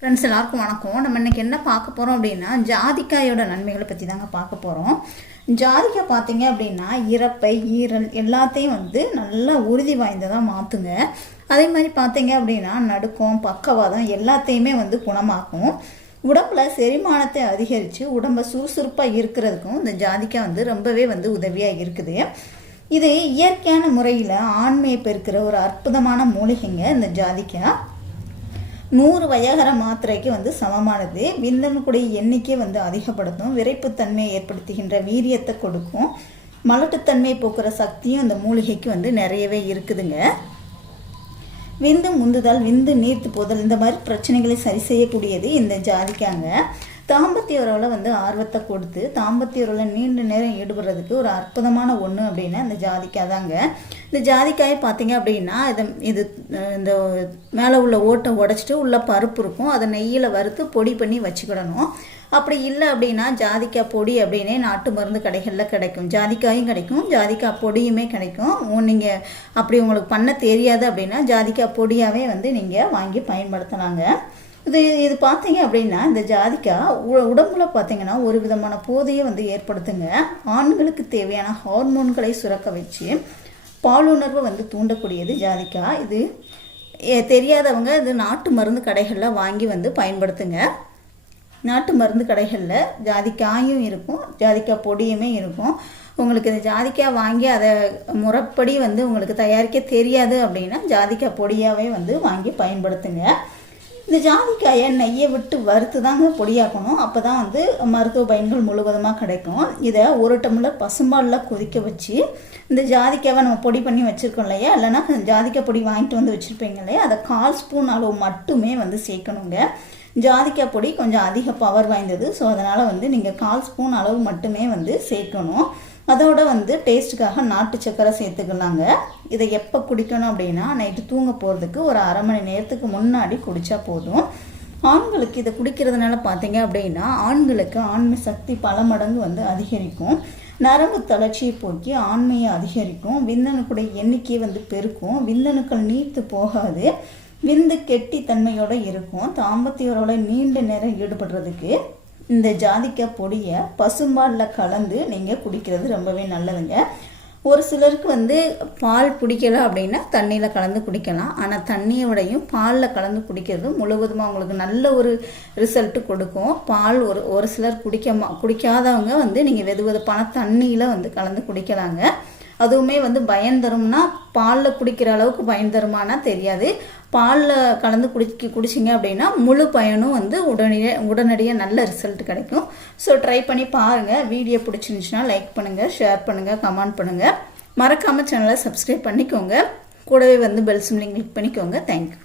Friends எல்லாருக்கும் வணக்கம். நம்ம இன்றைக்கி என்ன பார்க்க போகிறோம் அப்படின்னா ஜாதிக்காயோட நன்மைகளை பற்றி தாங்க பார்க்க போகிறோம் ஜாதிக்காய் பார்த்தீங்க அப்படின்னா இறப்பை ஈரல் எல்லாத்தையும் வந்து நல்லா உறுதி வாய்ந்ததாக மாற்றுங்க அதே மாதிரி பார்த்தீங்க அப்படின்னா நடுக்கம் பக்கவாதம் எல்லாத்தையுமே வந்து குணமாக்கும். உடம்புல செரிமானத்தை அதிகரித்து உடம்பை சுறுசுறுப்பாக இருக்கிறதுக்கும் இந்த ஜாதிக்காய் வந்து ரொம்பவே வந்து உதவியாக இருக்குது. இது இயற்கையான முறையில் ஆண்மையை பெருக்கிற ஒரு அற்புதமான மூலிகைங்க இந்த ஜாதிக்காய் நூறு வயகர மாத்திரைக்கு வந்து சமமானது. விந்தணுக்குடைய எண்ணிக்கை வந்து அதிகப்படுத்தும். விரைப்புத்தன்மையை ஏற்படுத்துகின்ற வீரியத்தை கொடுக்கும். மலட்டுத்தன்மை போக்குற சக்தியும் அந்த மூலிகைக்கு வந்து நிறையவே இருக்குதுங்க. விந்து முந்துதல் விந்து நீர்த்து போதல் இந்த மாதிரி பிரச்சனைகளை சரி செய்யக்கூடியது இந்த ஜாதிக்காங்க. தாம்பத்திய உறவில் வந்து ஆர்வத்தை கொடுத்து தாம்பத்திய உறவில் நீண்ட நேரம் ஈடுபடுறதுக்கு ஒரு அற்புதமான ஒன்று அப்படின்னா இந்த ஜாதிக்காய் தாங்க இந்த ஜாதிக்காயை பார்த்தீங்க அப்படின்னா இதை இது இந்த மேலே உள்ள ஓட்டை உடச்சிட்டு உள்ள பருப்பு இருக்கும். அதை நெய்யில் வறுத்து பொடி பண்ணி வச்சுக்கிடணும். அப்படி இல்லை அப்படின்னா ஜாதிக்காய் பொடி அப்படின்னே நாட்டு மருந்து கடைகளில் கிடைக்கும். ஜாதிக்காயும் கிடைக்கும் ஜாதிக்காய் பொடியுமே கிடைக்கும். நீங்கள் அப்படி உங்களுக்கு பண்ண தெரியாது அப்படின்னா ஜாதிக்காய் பொடியாகவே வந்து நீங்கள் வாங்கி பயன்படுத்தலாங்க. இது இது பார்த்தீங்க அப்படின்னா இந்த ஜாதிக்காய் உ உடம்புல பார்த்தீங்கன்னா ஒரு விதமான போதையை வந்து ஏற்படுத்துங்க. ஆண்களுக்கு தேவையான ஹார்மோன்களை சுரக்க வச்சு பாலுணர்வை வந்து தூண்டக்கூடியது ஜாதிக்காய் இது தெரியாதவங்க இது நாட்டு மருந்து கடைகளில் வாங்கி வந்து பயன்படுத்துங்க. நாட்டு மருந்து கடைகளில் ஜாதிக்காயும் இருக்கும் ஜாதிக்காய் பொடியுமே இருக்கும். உங்களுக்கு இந்த ஜாதிக்காய் வாங்கி அதை முறைப்படி வந்து உங்களுக்கு தயாரிக்க தெரியாது அப்படின்னா ஜாதிக்காய் பொடியாகவே வந்து வாங்கி பயன்படுத்துங்க. இந்த ஜாதிக்காயை நெய்யை விட்டு வறுத்து தாங்க பொடியாக்கணும் அப்போ தான் வந்து மருத்துவ பயன்கள் முழுவதுமாக கிடைக்கும். இதை ஒரு டம்ளர் பசும்பாலில் கொதிக்க வச்சு இந்த ஜாதிக்காவை நம்ம பொடி பண்ணி வச்சுருக்கோம் இல்லையா? இல்லைன்னா ஜாதிக்காய் பொடி வாங்கிட்டு வந்து வச்சுருப்பீங்க இல்லையா? அதை கால் ஸ்பூன் அளவு மட்டுமே வந்து சேர்க்கணுங்க. ஜாதிக்காய் பொடி கொஞ்சம் அதிக பவர் வாய்ந்தது. ஸோ அதனால் வந்து நீங்கள் கால் ஸ்பூன் அளவு மட்டுமே வந்து சேர்க்கணும். அதோட வந்து டேஸ்ட்டுக்காக நாட்டு சக்கரை சேர்த்துக்கலாங்க. இதை எப்போ குடிக்கணும் அப்படின்னா நைட்டு தூங்க போகிறதுக்கு ஒரு அரை மணி நேரத்துக்கு முன்னாடி குடித்தா போதும். ஆண்களுக்கு இதை குடிக்கிறதுனால பார்த்தீங்க அப்படின்னா ஆண்களுக்கு ஆண்மை சக்தி பல மடங்கு வந்து அதிகரிக்கும். நரம்பு தளர்ச்சியை போக்கி ஆண்மையை அதிகரிக்கும். விந்தணுக்குடைய எண்ணிக்கையை வந்து பெருக்கும். விந்தணுக்கள் நீர்த்து போகாது. விந்து கெட்டி தன்மையோடு இருக்கும். தாம்பத்தியரோட நீண்ட நேரம் ஈடுபடுறதுக்கு இந்த ஜாதிக்காய் பொடியை பசும்பாலில் கலந்து நீங்கள் குடிக்கிறது ரொம்பவே நல்லதுங்க. ஒரு சிலருக்கு வந்து பால் பிடிக்கல அப்படின்னா தண்ணியில் கலந்து குடிக்கலாம். ஆனால் தண்ணியை விடையும் பாலில் கலந்து குடிக்கிறது முழுவதுமாக அவங்களுக்கு நல்ல ஒரு ரிசல்ட்டு கொடுக்கும். பால் ஒரு ஒரு சிலர் குடிக்க குடிக்காதவங்க வந்து நீங்கள் வெது வெதுப்பான தண்ணியில் வந்து கலந்து குடிக்கலாங்க. அதுவுமே வந்து பயன் தரும்னா பாலில் குடிக்கிற அளவுக்கு பயன் தருமானா தெரியாது. பாலில் கலந்து குடிக்க குடிச்சிங்க அப்படின்னா முழு பயனும் வந்து உடனடியாக உடனடியாக நல்ல ரிசல்ட் கிடைக்கும். ஸோ ட்ரை பண்ணி பாருங்கள் வீடியோ பிடிச்சிருந்துச்சுன்னா லைக் பண்ணுங்கள் ஷேர் பண்ணுங்கள் கமெண்ட் பண்ணுங்கள் மறக்காமல் சேனலை சப்ஸ்கிரைப் பண்ணிக்கோங்க. கூடவே வந்து பெல் சிம்லிங் கிளிக் பண்ணிக்கோங்க. Thank you